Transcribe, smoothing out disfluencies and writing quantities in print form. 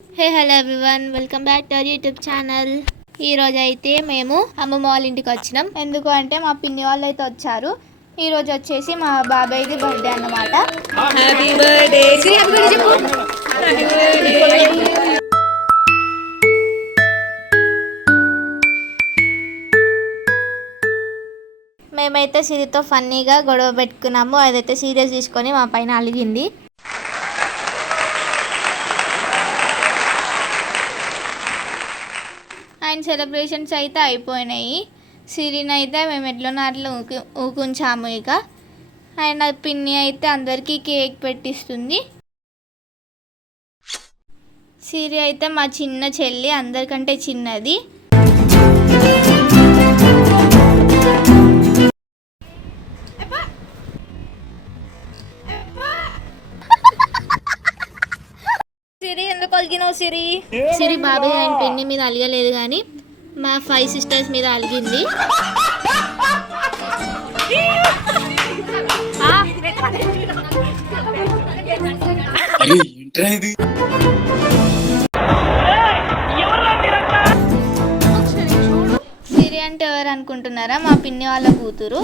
Hey hello everyone, welcome back to our YouTube channel. ఈ రోజు అయితే మేము అమ్మమ్మ వాళ్ళ ఇంటికి వచ్చినాం. ఎందుకు అంటే మా పిన్ని వాళ్ళు అయితే వచ్చారు. ఈ రోజు వచ్చేసి మా బాబాయ్ది బర్త్డే అన్నమాట. హ్యాపీ బర్త్డే మేమైతే సిరితో ఫన్నీగా గొడవ పెట్టుకున్నాము. అదైతే సీరియస్ తీసుకొని మా పైన అలిగింది. అండ్ సెలబ్రేషన్స్ అయితే అయిపోయినాయి. సిరిని అయితే మేము ఎట్లనో అట్లా ఊకుంచాము ఇక. అండ్ పిన్ని అయితే అందరికీ కేక్ పెట్టిస్తుంది. సిరి అయితే మా చిన్న చెల్లి, అందరికంటే చిన్నది. సిరి ఎందుకు అలిగినావు సిరి? సిరి బాబాయ్ అండ్ పిన్ని మీద అలగలేదు కానీ మా 5 సిస్టర్స్ మీద అలిగింది. సిరి అంటే ఎవరు అనుకుంటున్నారా? మా పిన్ని వాళ్ళ కూతురు.